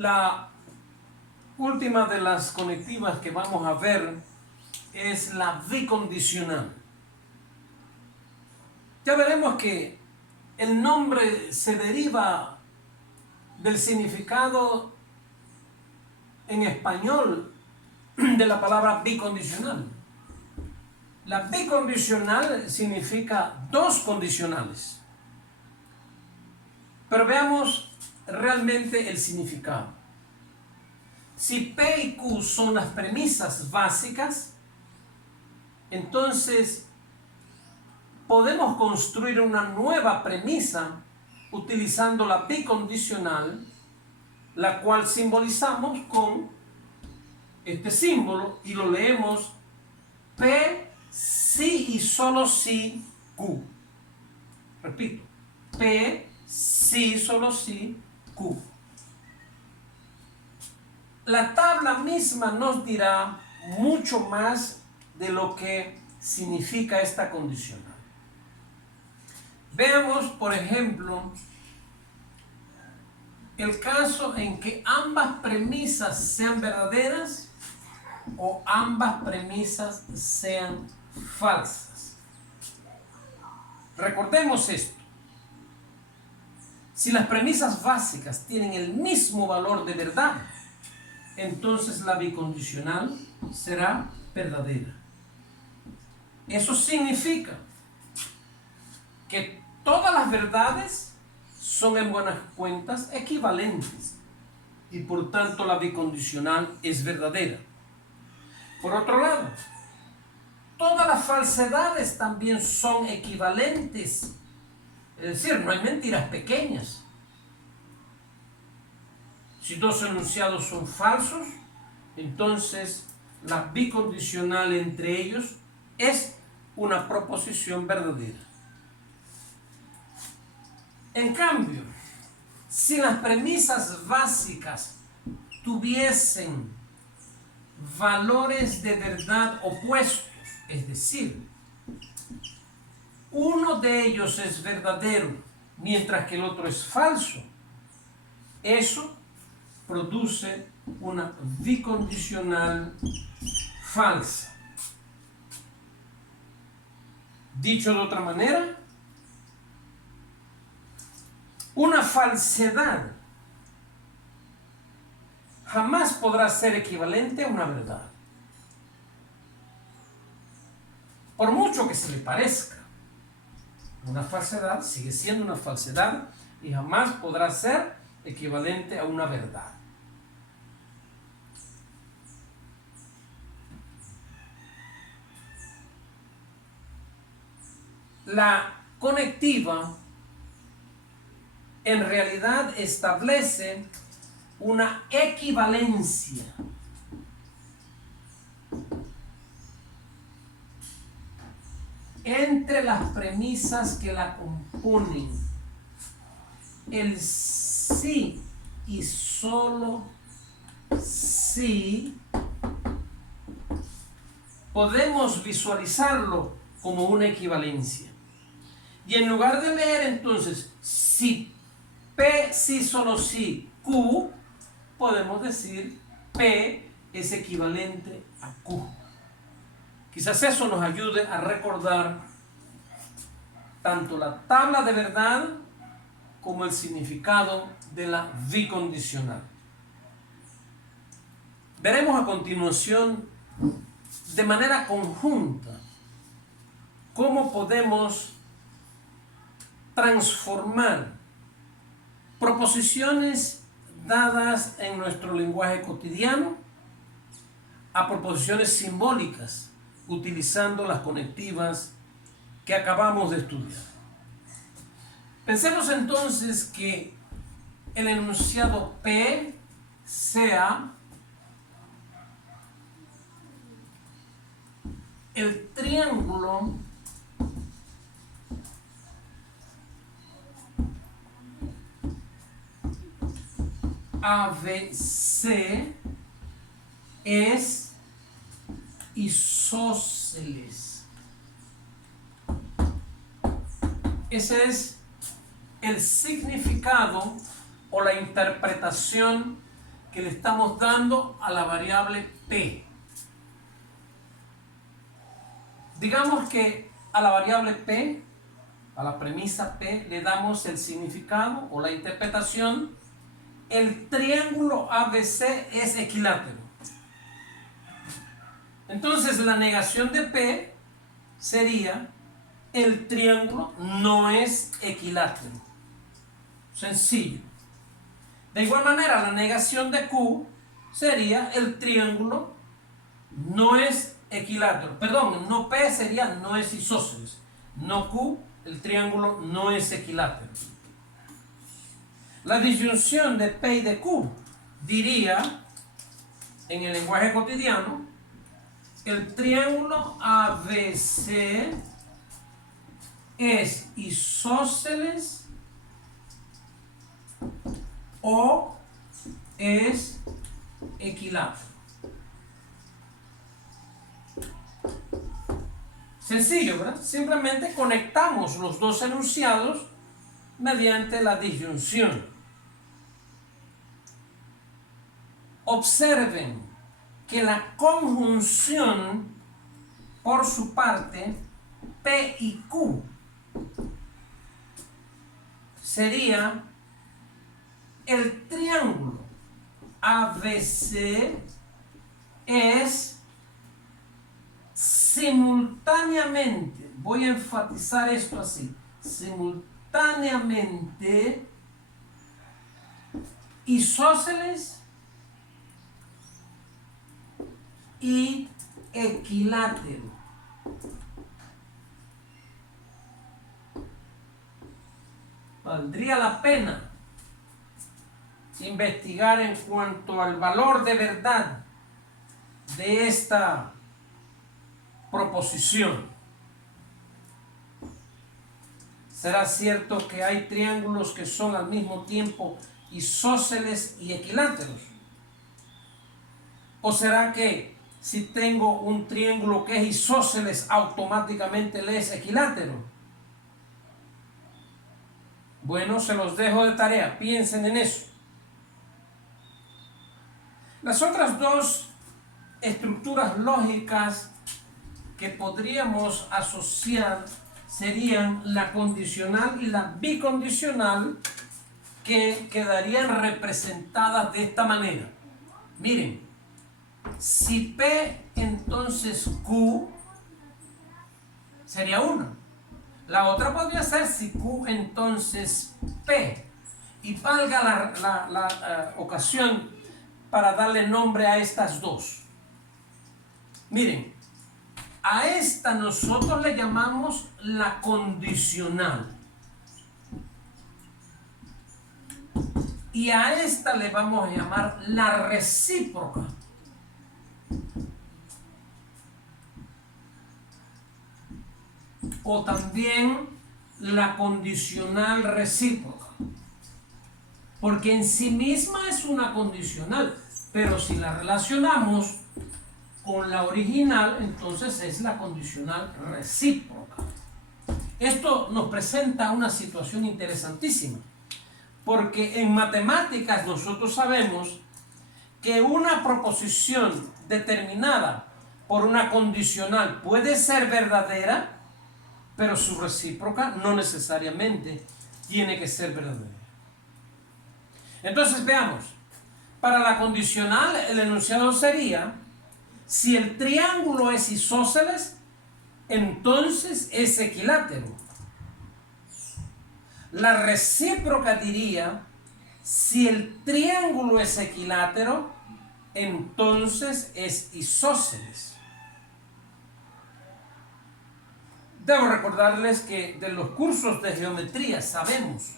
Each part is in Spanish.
La última de las conectivas que vamos a ver es la bicondicional. Ya veremos que el nombre se deriva del significado en español de la palabra bicondicional. La bicondicional significa dos condicionales. Pero veamos realmente el significado. Si P y Q son las premisas básicas, entonces podemos construir una nueva premisa utilizando la bicondicional, la cual simbolizamos con este símbolo y lo leemos P si y solo si Q. Repito, P si solo si Q. La tabla misma nos dirá mucho más de lo que significa esta condicional. Veamos, por ejemplo, el caso en que ambas premisas sean verdaderas o ambas premisas sean falsas. Recordemos esto. Si las premisas básicas tienen el mismo valor de verdad, entonces la bicondicional será verdadera. Eso significa que todas las verdades son en buenas cuentas equivalentes y por tanto la bicondicional es verdadera. Por otro lado, todas las falsedades también son equivalentes. Es decir, no hay mentiras pequeñas. Si dos enunciados son falsos, entonces la bicondicional entre ellos es una proposición verdadera. En cambio, si las premisas básicas tuviesen valores de verdad opuestos, es decir, uno de ellos es verdadero mientras que el otro es falso, eso produce una bicondicional falsa. Dicho de otra manera, una falsedad jamás podrá ser equivalente a una verdad, por mucho que se le parezca. Una falsedad sigue siendo una falsedad y jamás podrá ser equivalente a una verdad. La conectiva en realidad establece una equivalencia entre las premisas que la componen. El sí y solo sí podemos visualizarlo como una equivalencia. Y en lugar de leer entonces si P sí solo sí Q, podemos decir P es equivalente a Q. Quizás eso nos ayude a recordar tanto la tabla de verdad como el significado de la bicondicional. Veremos a continuación de manera conjunta cómo podemos transformar proposiciones dadas en nuestro lenguaje cotidiano a proposiciones simbólicas utilizando las conectivas que acabamos de estudiar. Pensemos entonces que el enunciado P sea el triángulo ABC es isósceles. Ese es el significado o la interpretación que le estamos dando a la variable P. Digamos que a la variable P, a la premisa P, le damos el significado o la interpretación: el triángulo ABC es equilátero. Entonces la negación de P sería: el triángulo no es equilátero. Sencillo. De igual manera, la negación de Q sería: el triángulo no es equilátero. Perdón, no P sería no es isósceles. No Q, el triángulo no es equilátero. La disyunción de P y de Q diría, en el lenguaje cotidiano: el triángulo ABC es isósceles o es equilátero. Sencillo, ¿verdad? Simplemente conectamos los dos enunciados mediante la disyunción. Observen que la conjunción, por su parte, P y Q, sería: el triángulo ABC es simultáneamente, voy a enfatizar esto así, simultáneamente isósceles y equilátero. Valdría la pena investigar en cuanto al valor de verdad de esta proposición. ¿Será cierto que hay triángulos que son al mismo tiempo isósceles y equiláteros? ¿O será que si tengo un triángulo que es isósceles, automáticamente le es equilátero? Bueno, se los dejo de tarea, piensen en eso. Las otras dos estructuras lógicas que podríamos asociar serían la condicional y la bicondicional, que quedarían representadas de esta manera. Miren, si P, entonces Q sería una. La otra podría ser si Q, entonces P. Y valga la ocasión para darle nombre a estas dos. Miren, a esta nosotros le llamamos la condicional. Y a esta le vamos a llamar la recíproca. O también la condicional recíproca. Porque en sí misma es una condicional, pero si la relacionamos con la original, entonces es la condicional recíproca. Esto nos presenta una situación interesantísima, porque en matemáticas nosotros sabemos que una proposición determinada por una condicional puede ser verdadera, pero su recíproca no necesariamente tiene que ser verdadera. Entonces veamos, para la condicional el enunciado sería: si el triángulo es isósceles, entonces es equilátero. La recíproca diría: si el triángulo es equilátero, entonces es isósceles. Debo recordarles que de los cursos de geometría sabemos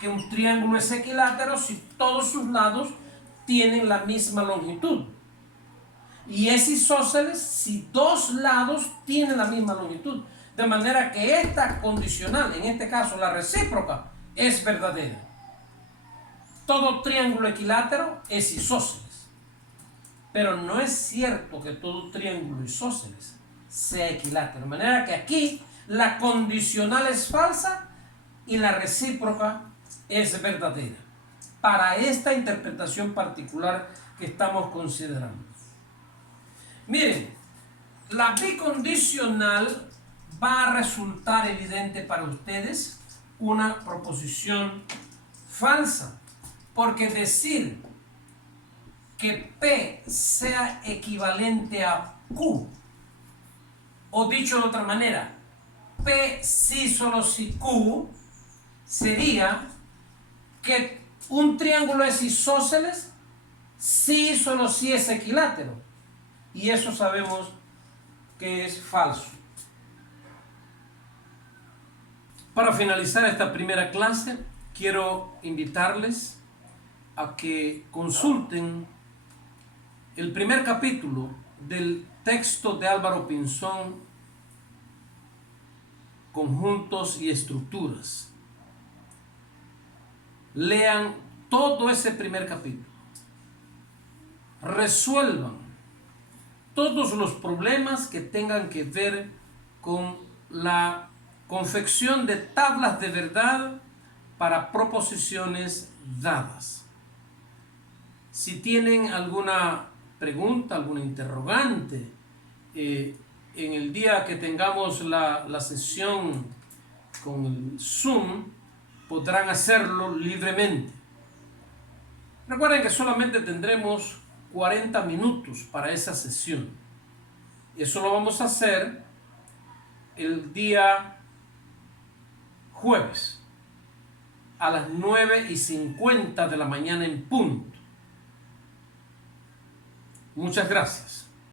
que un triángulo es equilátero si todos sus lados tienen la misma longitud. Y es isósceles si dos lados tienen la misma longitud. De manera que esta condicional, en este caso la recíproca, es verdadera. Todo triángulo equilátero es isósceles. Pero no es cierto que todo triángulo isósceles sea equilátero. De manera que aquí la condicional es falsa y la recíproca es verdadera. para esta interpretación particular que estamos considerando. Miren, la bicondicional va a resultar evidente para ustedes una proposición falsa, porque decir que P sea equivalente a Q, o dicho de otra manera, P sí solo si Q, sería que un triángulo es isósceles sí solo si es equilátero, y eso sabemos que es falso. Para finalizar esta primera clase, quiero invitarles a que consulten el primer capítulo del texto de Álvaro Pinzón, Conjuntos y Estructuras. Lean todo ese primer capítulo. Resuelvan todos los problemas que tengan que ver con la confección de tablas de verdad para proposiciones dadas. Si tienen alguna pregunta, alguna interrogante, en el día que tengamos la sesión con el Zoom, podrán hacerlo libremente. Recuerden que solamente tendremos 40 minutos para esa sesión. Eso lo vamos a hacer el día jueves a las 9:50 de la mañana en punto. Muchas gracias.